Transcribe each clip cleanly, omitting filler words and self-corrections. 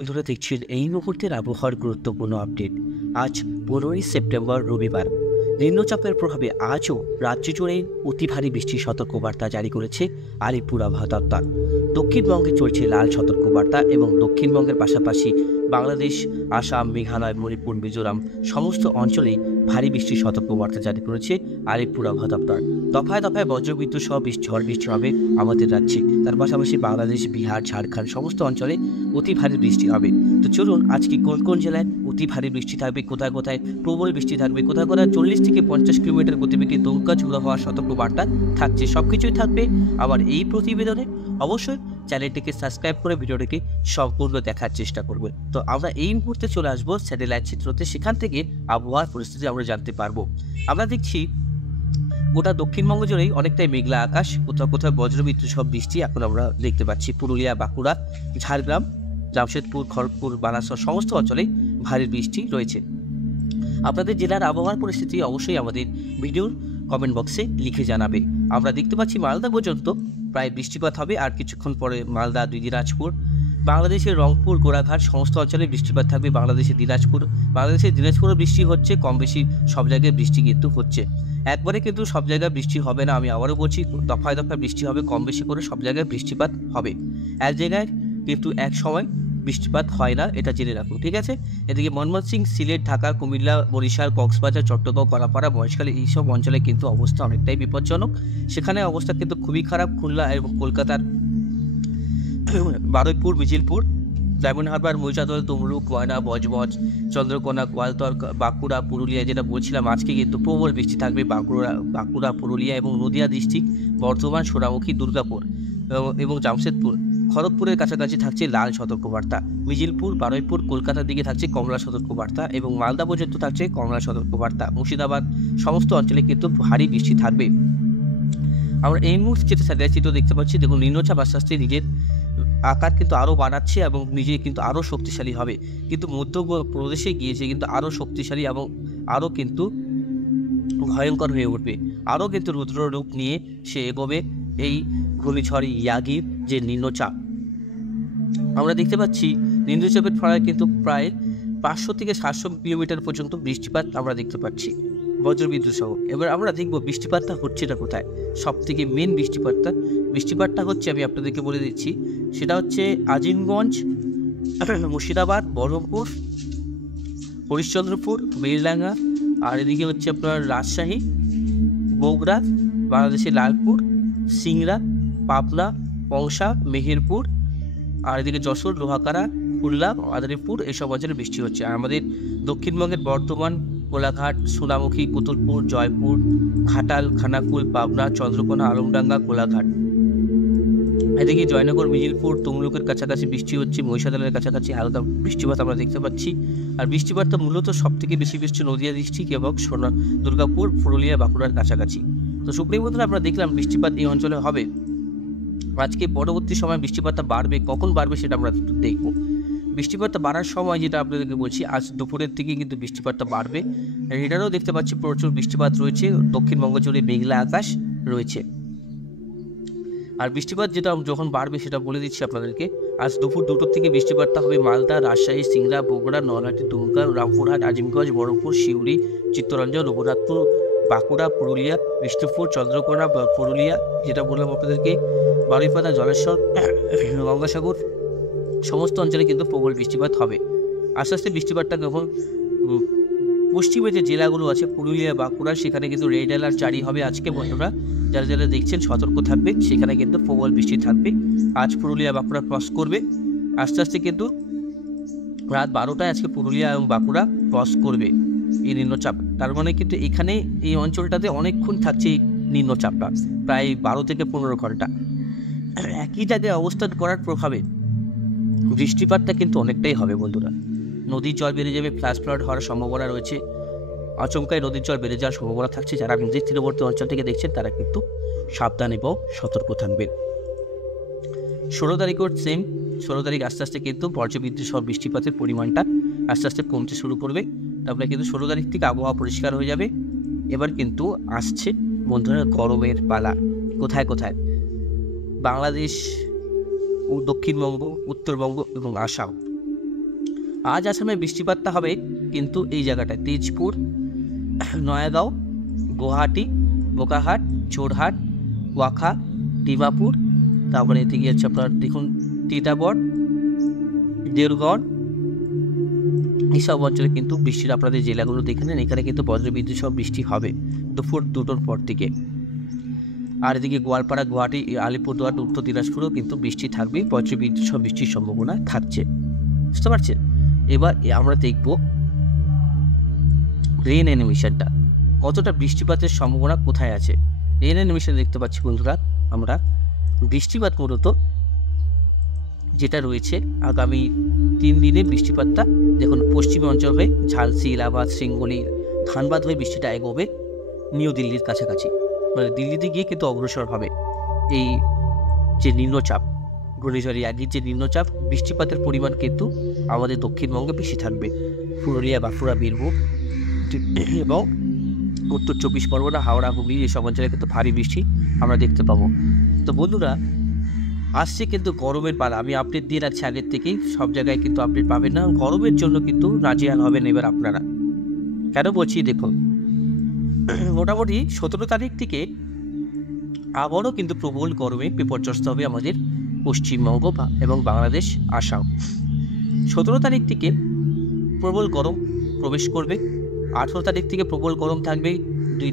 বন্ধুরা দেখছেন এই মুহূর্তের আবহাওয়ার গুরুত্বপূর্ণ আপডেট। আজ 15ই সেপ্টেম্বর রবিবার। নিম্নচাপের প্রভাবে আজও রাজ্য জুড়ে অতি ভারী বৃষ্টির সতর্কবার্তা জারি করেছে আলিপুর আবহাওয়া দপ্তর। দক্ষিণবঙ্গে চলছে লাল সতর্কবার্তা এবং দক্ষিণবঙ্গের পাশাপাশি বাংলাদেশ, আসাম, মেঘালয়, মণিপুর, মিজোরাম সমস্ত অঞ্চলেই ভারী বৃষ্টির সতর্কবার্তা জারি করেছে আলিপুর আবহাওয়া দপ্তর। দফায় দফায় বজ্রবিদ্যুৎ সহ ঝড় বৃষ্টি হবে আমাদের রাজ্যে। তার পাশাপাশি বাংলাদেশ, বিহার, ঝাড়খণ্ড সমস্ত অঞ্চলে অতি ভারী বৃষ্টি হবে। তো চলুন আজকে কোন কোন জেলায় অতি ভারী বৃষ্টি থাকবে, কোথায় কোথায় প্রবল বৃষ্টি থাকবে, কোথায় কোথায় 40 থেকে 50 কিলোমিটার গতিবেগে দমকা ঝোড়ো হওয়ার সতর্কবার্তা থাকছে, সব কিছুই থাকবে আবার এই প্রতিবেদনে। অবশ্যই চ্যানেলটিকে সাবস্ক্রাইব করে ভিডিওটিকে সম্পূর্ণ দেখার চেষ্টা করবেন। তো আমরা এই মুহূর্তে চলে আসবো স্যাটেলাইট চিত্রতে, সেখান থেকে আবহাওয়ার পরিস্থিতি আমরা জানতে পারবো। আমরা দেখছি গোটা দক্ষিণবঙ্গ জুড়েই অনেকটাই মেঘলা আকাশ, কোথাও কোথাও বজ্রবিদ্যুৎ সব বৃষ্টি এখন আমরা দেখতে পাচ্ছি। পুরুলিয়া, বাঁকুড়া, ঝাড়গ্রাম, জামশেদপুর, খড়গপুর, বারাসত সমস্ত অঞ্চলেই ভারী বৃষ্টি রয়েছে। আপনাদের জেলার আবহাওয়ার পরিস্থিতি অবশ্যই আমাদের ভিডিওর কমেন্ট বক্সে লিখে জানাবে। আমরা দেখতে পাচ্ছি মালদা পর্যন্ত প্রায় বৃষ্টিপাত হবে, আর কিছুক্ষণ পরে মালদা, দিনাজপুর, বাংলাদেশের রংপুর, গোড়াঘাট সমস্ত অঞ্চলে বৃষ্টিপাত থাকবে। বাংলাদেশের দিনাজপুরও বৃষ্টি হচ্ছে, কম বেশি সব জায়গায় বৃষ্টি কিন্তু হচ্ছে। একবারে কিন্তু সব জায়গায় বৃষ্টি হবে না, আমি আবারও বলছি, দফায় দফায় বৃষ্টি হবে, কম বেশি করে সব জায়গায় বৃষ্টিপাত হবে। এক জায়গায় কিন্তু এক সময় বৃষ্টিপাত হয় না, এটা জেনে রাখুন, ঠিক আছে। এদিকে ময়মনসিংহ, সিলেট, ঢাকা, কুমিল্লা, বরিশাল, কক্সবাজার, চট্টগ্রাম, কলাপাড়া, মহেশখালী এইসব অঞ্চলে কিন্তু অবস্থা অনেকটাই বিপজ্জনক। সেখানে অবস্থা কিন্তু খুবই খারাপ। খুলনা এবং কলকাতার বারুইপুর, মিজিলপুর, ডায়মন্ড হারবার, মহিষাদল, তমলুক, ময়না, বজবজ, চন্দ্রকোনা, গোয়ালতর, বাঁকুড়া, পুরুলিয়া, যেটা বলছিলাম আজকে কিন্তু প্রবল বৃষ্টি থাকবে বাঁকুড়া, পুরুলিয়া এবং নদিয়া ডিস্ট্রিক্ট, বর্ধমান, সোনামুখী, দুর্গাপুর এবং জামশেদপুর, খড়গপুরের কাছাকাছি থাকছে লাল সতর্কবার্তা। মিজিলপুর, বারুইপুর, কলকাতার দিকে থাকছে কমলা সতর্কবার্তা এবং মালদা পর্যন্ত থাকছে কমলা সতর্কবার্তা। মুর্শিদাবাদ সমস্ত অঞ্চলে কিন্তু ভারী বৃষ্টি থাকবে। আমরা এই মুহূর্তে যেটা স্যাটেলাইট চিত্র দেখতে পাচ্ছি, দেখুন নিম্নচাপ আস্তে আস্তে নিজের আকার কিন্তু আরও বাড়াচ্ছে এবং নিজে কিন্তু আরও শক্তিশালী হবে, কিন্তু মধ্যপ্রদেশে গিয়েছে কিন্তু আরও শক্তিশালী এবং আরও কিন্তু ভয়ঙ্কর হয়ে উঠবে, আরও কিন্তু রুদ্র রূপ নিয়ে সে এগোবে। এই ঘূর্ণিঝড় ইয়াগির যে নিম্নচাপ আমরা দেখতে পাচ্ছি, নিম্নচাপের ফলে কিন্তু প্রায় 500 থেকে 700 কিলোমিটার পর্যন্ত বৃষ্টিপাত আমরা দেখতে পাচ্ছি, বজ্রবিদ্যুৎ সহ। এবার আমরা দেখব বৃষ্টিপাতটা হচ্ছেটা কোথায়। সব থেকে মেন বৃষ্টিপাতটা হচ্ছে, আমি আপনাদেরকে বলে দিচ্ছি, সেটা হচ্ছে আজিমগঞ্জ, মুর্শিদাবাদ, বহরমপুর, হরিশ্চন্দ্রপুর, বেলডাঙ্গা, আর এদিকে হচ্ছে আপনার রাজশাহী, বগুড়া, বাংলাদেশের লালপুর, সিংড়া, পাবনা, পংসা, মেহেরপুর, আর এদিকে যশোর, লোহাকাড়া, খুলনা, মাদারীপুর এসব অঞ্চলে বৃষ্টি হচ্ছে। আর আমাদের দক্ষিণবঙ্গের বর্ধমান, কোলাঘাট, সোনামুখী, কুতুবপুর, জয়পুর, ঘাটাল, খানাকুল, পাবনা, চন্দ্রকোনা, আলমডাঙ্গা, কোলাঘাট, এদিকে জয়নগর, মিজিলপুর, তমলুকের কাছাকাছি বৃষ্টি হচ্ছে, মহিষাদলের কাছাকাছি হালকা বৃষ্টিপাত আমরা দেখতে পাচ্ছি। আর বৃষ্টিপাতটা মূলত সব থেকে বেশি বৃষ্টি নদিয়া ডিস্ট্রিক্ট এবং দুর্গাপুর, পুরুলিয়া, বাঁকুড়ার কাছাকাছি। তো সুপ্রিম বন্ধুরা, আমরা দেখলাম বৃষ্টিপাত এই অঞ্চলে হবে। আজকে পরবর্তী সময় বৃষ্টিপাতটা বাড়বে, কখন বাড়বে সেটা আমরা দেখব। বৃষ্টিপাতটা বাড়ার সময় যেটা আপনাদেরকে বলছি, আজ দুপুরের দিকে কিন্তু বৃষ্টিপাতটা বাড়বে। রেডারও দেখতে পাচ্ছি প্রচুর বৃষ্টিপাত রয়েছে, দক্ষিণবঙ্গ জুড়ে মেঘলা আকাশ রয়েছে। আর বৃষ্টিপাত যেটা যখন বাড়বে সেটা বলে দিচ্ছি আপনাদেরকে। আজ দুপুর 2টোর থেকে বৃষ্টিপাতটা হবে মালদা, রাজশাহী, সিংড়া, বগুড়া, নরহাটি, দুমকা, রামপুরহাট, আজিমগঞ্জ, বহরমপুর, সিউড়ি, চিত্তরঞ্জন, রঘুনাথপুর, বাঁকুড়া, পুরুলিয়া, বিষ্ণুপুর, চন্দ্রকোনা, পুরুলিয়া, যেটা বললাম আপনাদেরকে, বারুইপাড়া, জলেশ্বর, গঙ্গাসাগর সমস্ত অঞ্চলে কিন্তু প্রবল বৃষ্টিপাত হবে। আস্তে আস্তে বৃষ্টিপাতটা যখন পশ্চিমে যে জেলাগুলো আছে, পুরুলিয়া, বাঁকুড়া, সেখানে কিন্তু রেড অ্যালার্ট জারি হবে আজকে। বন্ধুরা যারা যারা দেখছেন সতর্ক থাকবে, সেখানে কিন্তু প্রবল বৃষ্টি থাকবে। আজ পুরুলিয়া, বাঁকুড়া ক্রস করবে আস্তে আস্তে, কিন্তু রাত 12টায় আজকে পুরুলিয়া এবং বাঁকুড়া ক্রস করবে এই নিম্নচাপ। তার মানে কিন্তু এখানে এই অঞ্চলটাতে অনেকক্ষণ থাকছে এই নিম্নচাপটা, প্রায় 12 থেকে 15 ঘন্টা একই জায়গায় অবস্থান করার প্রভাবে বৃষ্টিপাতটা কিন্তু অনেকটাই হবে। বন্ধুরা, নদীর জল বেড়ে যাবে, ফ্ল্যাশ ফ্লাড হওয়ার সম্ভাবনা রয়েছে, আচমকায় নদীর জল বেড়ে যাওয়ার সম্ভাবনা থাকছে। যারা নদীর তীরবর্তী অঞ্চল থেকে দেখছেন তারা কিন্তু সাবধান এবং সতর্ক থাকবেন। 16 তারিখও সেম, 16 তারিখ আস্তে আস্তে কিন্তু বজ্রবিদ্যুৎ সহ বৃষ্টিপাতের পরিমাণটা আস্তে আস্তে কমতে শুরু করবে। তারপরে কিন্তু 16 তারিখ থেকে আবহাওয়া পরিষ্কার হয়ে যাবে। এবার কিন্তু আসছে বন্ধুরা গরমের পালা। কোথায় কোথায়? বাংলাদেশ ও দক্ষিণবঙ্গ, উত্তরবঙ্গ এবং আসাম আজ আসামে বৃষ্টিপাতটা হবে কিন্তু এই জায়গাটায় তেজপুর, নয়াগাঁও, গুয়াহাটি, বোকাহাট, যোরহাট, ওয়াখা, ডিমাপুর, তারপরে এদিকে হচ্ছে আপনার দেখুন টিটাগড়, দেওঘর, এইসব অঞ্চলে কিন্তু বৃষ্টির আপনাদের জেলাগুলো দেখে নেন, এখানে কিন্তু বজ্রবিদ্যুৎ সহ বৃষ্টি হবে দুপুর 2টোর পর থেকে। আর এদিকে গোয়ালপাড়া, গুয়াহাটি, আলিপুরদুয়ার, উত্তর দিনাজপুরেও কিন্তু বৃষ্টি থাকবে, বজ্রবিদ্যুৎ সহ বৃষ্টির সম্ভাবনা থাকছে, বুঝতে পারছেন। এবার আমরা দেখব রেন অ্যানিমেশনটা, কতটা বৃষ্টিপাতের সম্ভাবনা কোথায় আছে। রেন অ্যানিমেশন দেখতে পাচ্ছি বন্ধুরা আমরা, বৃষ্টিপাত মূলত যেটা রয়েছে আগামী 3 দিনে বৃষ্টিপাতটা দেখুন পশ্চিম অঞ্চল হয়ে ঝালসি, ইলাহাবাদ, সিঙ্গুলি, ধানবাদ হয়ে বৃষ্টিটা এগোবে নিউ দিল্লির কাছাকাছি, মানে দিল্লিতে গিয়ে কিন্তু অগ্রসর হবে এই যে নিম্নচাপ, ঘূর্ণিঝড় ইয়াগির যে নিম্নচাপ, বৃষ্টিপাতের পরিমাণ কিন্তু আমাদের দক্ষিণবঙ্গে বেশি থাকবে, পুরুলিয়া, বাঁকুড়া, বীরভূম এবং উত্তর 24 পরগনা, হাওড়া, হুগলি এসব অঞ্চলে কিন্তু ভারী বৃষ্টি আমরা দেখতে পাবো। তো বন্ধুরা আসছে কিন্তু গরমের পালা, আমি আপডেট দিয়ে রাখছি আগের থেকেই, সব জায়গায় কিন্তু আপডেট পাবেন না, গরমের জন্য কিন্তু নাজেহাল হবেন এবার আপনারা। কেন বলছি দেখুন, মোটামুটি 17 তারিখ থেকে আবারও কিন্তু প্রবল গরমে বিপর্যস্ত হবে আমাদের পশ্চিমবঙ্গ এবং বাংলাদেশ, আসাম। 17 তারিখ থেকে প্রবল গরম প্রবেশ করবে, 18 তারিখ থেকে প্রবল গরম থাকবে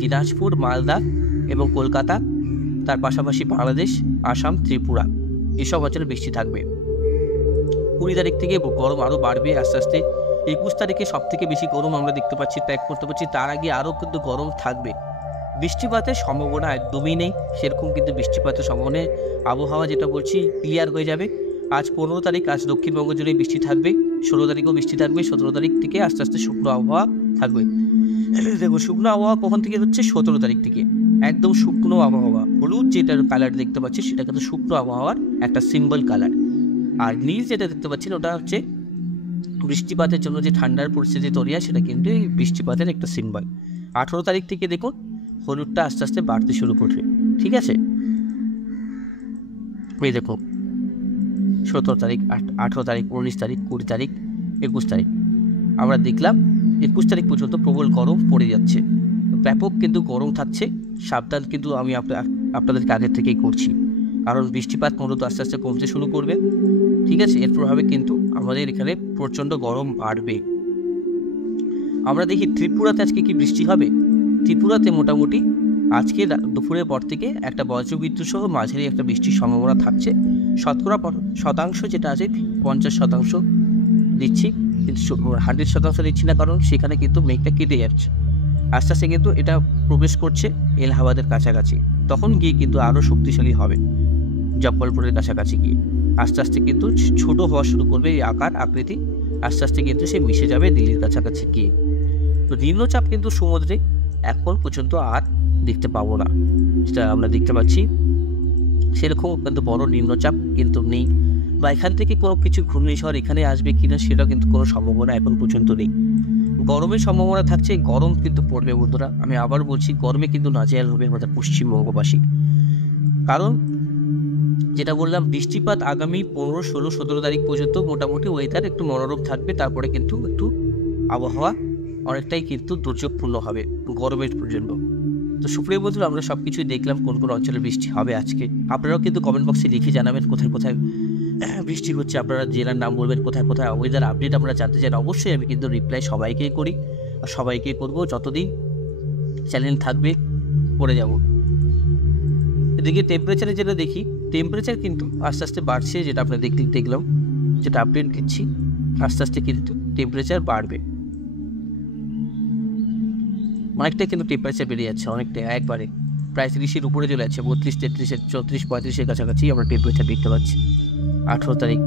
দিনাজপুর, মালদা এবং কলকাতা, তার পাশাপাশি বাংলাদেশ, আসাম, ত্রিপুরা এসব অঞ্চলে বৃষ্টি থাকবে। 20 তারিখ থেকে গরম আরও বাড়বে আস্তে আস্তে, 21 তারিখে সব থেকে বেশি গরম আমরা দেখতে পাচ্ছি, ট্র্যাক করতে পারছি, তার আগে আরও কিন্তু গরম থাকবে। বৃষ্টিপাতের সম্ভাবনা একদমই নেই, সেরকম কিন্তু বৃষ্টিপাতের সম্ভাবনা, আবহাওয়া যেটা বলছি ক্লিয়ার হয়ে যাবে। আজ 15 তারিখ, আজ দক্ষিণবঙ্গ জুড়ে বৃষ্টি থাকবে, 16 তারিখও বৃষ্টি থাকবে, 17 তারিখ থেকে আস্তে আস্তে শুকনো আবহাওয়া থাকবে। দেখো শুকনো আবহাওয়া কখন থেকে হচ্ছে, 17 তারিখ থেকে একদম শুকনো আবহাওয়া, হলুদ যেটার কালার দেখতে পাচ্ছি সেটা কিন্তু শুকনো আবহাওয়ার একটা সিম্বল কালার, আর নীল যেটা দেখতে পাচ্ছেন ওটা হচ্ছে বৃষ্টিপাতের জন্য যে ঠান্ডার পরিস্থিতি তৈরি হয় সেটা কিন্তু এই বৃষ্টিপাতের একটা সিম্বল। 18 তারিখ থেকে দেখুন হলুদটা আস্তে আস্তে বাড়তে শুরু করবে, ঠিক আছে। এই দেখো 17 তারিখ, 18 তারিখ, 19 তারিখ, 20 তারিখ, 21 তারিখ, আমরা দেখলাম 21 তারিখ পর্যন্ত প্রবল গরম পড়ে যাচ্ছে, ব্যাপক কিন্তু গরম থাকছে, সাবধান কিন্তু আমি আপনাদেরকে আগের থেকেই করছি, কারণ বৃষ্টিপাত মূলত আস্তে আস্তে কমতে শুরু করবে, ঠিক আছে। এর প্রভাবে কিন্তু আমাদের এখানে প্রচণ্ড গরম বাড়বে। আমরা দেখি ত্রিপুরাতে আজকে কি বৃষ্টি হবে। ত্রিপুরাতে মোটামুটি আজকে দুপুরের পর থেকে একটা বজ্রবিদ্যুৎ সহ মাঝারি একটা বৃষ্টির সম্ভাবনা থাকছে, শতকরা শতাংশ যেটা আছে 50% দিচ্ছি, কিন্তু 100% দিচ্ছি না, কারণ সেখানে কিন্তু মেঘটা কেটে যাচ্ছে, আস্তে আস্তে কিন্তু এটা প্রবেশ করছে এলাহাবাদের কাছাকাছি, তখন গিয়ে কিন্তু আরও শক্তিশালী হবে, জব্বলপুরের কাছাকাছি গিয়ে আস্তে আস্তে কিন্তু ছোট হওয়া শুরু করবে এই আকার আকৃতি, আস্তে আস্তে কিন্তু সে মিশে যাবে দিল্লির কাছাকাছি গিয়ে। তো নিম্নচাপ কিন্তু সমুদ্রে এখন পর্যন্ত আর দেখতে পাবো না, যেটা আমরা দেখতে পাচ্ছি সেরকম কিন্তু বড় নিম্নচাপ কিন্তু নেই, বা এখান থেকে কোনো কিছু ঘূর্ণিঝড় এখানে আসবে কিনা সেটাও কিন্তু কোনো সম্ভাবনা এখন পর্যন্ত নেই। গরমের সম্ভাবনা থাকছে, গরম কিন্তু পড়বে বন্ধুরা, আমি আবার বলছি গরমে কিন্তু নাজেহাল হবে আমাদের পশ্চিমবঙ্গবাসী, কারণ যেটা বললাম বৃষ্টিপাত আগামী 15, 16, 17 তারিখ পর্যন্ত মোটামুটি ওয়েদার একটু মনোরম থাকবে, তারপরে কিন্তু একটু আবহাওয়া অনেকটাই কিন্তু দুর্যোগপূর্ণ হবে গরমের জন্য। তো সুপ্রিয় বন্ধুরা আমরা সব কিছুই দেখলাম কোন কোন অঞ্চলে বৃষ্টি হবে আজকে, আপনারাও কিন্তু কমেন্ট বক্সে লিখে জানাবেন কোথায় কোথায় বৃষ্টি হচ্ছে, আপনারা জেলার নাম বলবেন, কোথায় কোথায় ওয়েদার আপডেট আমরা জানতে চান, অবশ্যই আমি কিন্তু রিপ্লাই সবাইকেই করি আর সবাইকে করবো, যতদিন চ্যানেল থাকবে করে যাব। এদিকে টেম্পারেচারে যেটা দেখি, টেম্পারেচার কিন্তু আস্তে আস্তে বাড়ছে, যেটা আপনারা দেখলাম, যেটা আপডেট দিচ্ছি, আস্তে আস্তে কিন্তু টেম্পারেচার বাড়বে, অনেকটাই কিন্তু টেম্পারেচার বেড়ে যাচ্ছে, অনেকটাই একবারে প্রায় 30-এর উপরে চলে যাচ্ছে, 32, 33, 34, 35-এর কাছাকাছি আমরা টেম্পারেচার দেখতে পাচ্ছি। 18 তারিখ,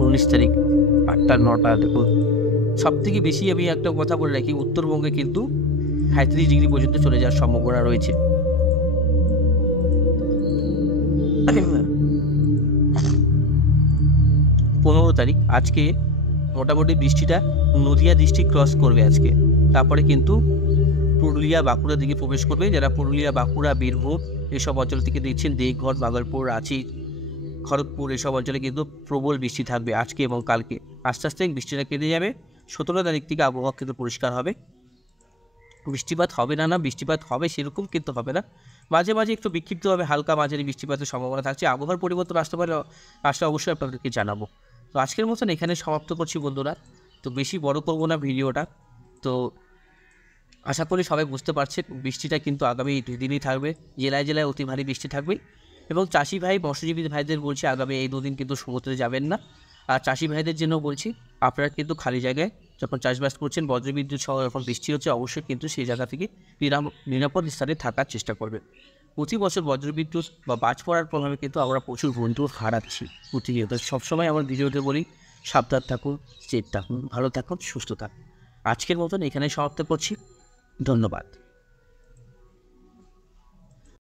19 তারিখ, 8টা 9টা দেখুন, সব থেকে বেশি আমি একটা কথা বলে রাখি, উত্তরবঙ্গে কিন্তু 37 ডিগ্রি পর্যন্ত চলে যাওয়ার সম্ভাবনা রয়েছে। 15 তারিখ আজকে মোটামুটি বৃষ্টিটা নদিয়া ডিস্ট্রিক্ট ক্রস করবে আজকে, তারপরে কিন্তু পুরুলিয়া, বাঁকুড়ার দিকে প্রবেশ করবে, যারা পুরুলিয়া, বাঁকুড়া, বীরভূম এসব অঞ্চল থেকে দেখছেন, দেওঘর, ভাগলপুর, রাঁচি, খড়গপুর এসব অঞ্চলে কিন্তু প্রবল বৃষ্টি থাকবে আজকে এবং কালকে। আস্তে আস্তে বৃষ্টিটা কেটে যাবে। 17 তারিখ থেকে আবহাওয়া কিন্তু পরিষ্কার হবে। বৃষ্টিপাত হবে না, বৃষ্টিপাত হবে সেরকম কিন্তু হবে না। মাঝে মাঝে একটু বিক্ষিপ্তভাবে হালকা মাঝারি বৃষ্টিপাতের সম্ভাবনা থাকছে। আবহাওয়ার পরিবর্তন আসলে অবশ্যই আপনাদেরকে জানাবো। তো আজকের মতন এখানে সমাপ্ত করছি বন্ধুরা। তো বেশি বড় করবো না ভিডিওটা। তো আশা করি সবাই বুঝতে পারছেন বৃষ্টিটা কিন্তু আগামী 2 দিনই থাকবে। জেলায় জেলায় অতি ভারী বৃষ্টি থাকবে। এবং চাষি ভাই মৎস্যজীবী ভাইদের বলছি আগামী এই 2 দিন কিন্তু সমুদ্রে যাবেন না। আর চাষি ভাইদের জন্য বলছি আপনারা কিন্তু খালি জায়গায় যখন চাষবাস করছেন বজ্রবিদ্যুৎ সহ যখন বৃষ্টি হচ্ছে অবশ্যই কিন্তু সেই জায়গা থেকে নিরাপদ স্থানে থাকার চেষ্টা করবেন। প্রতি বছর বজ্রবিদ্যুৎ বা বাজ পড়ার প্রভাবে কিন্তু আমরা প্রচুর বন্ধু হারাচ্ছি প্রতিনিয়ত। সবসময় আমার ভিডিওতে বলি সাবধান থাকুন, সেফ থাকুন, ভালো থাকুন, সুস্থ থাকুন। আজকের মতন এখানে সমাপ্ত করছি। ধন্যবাদ।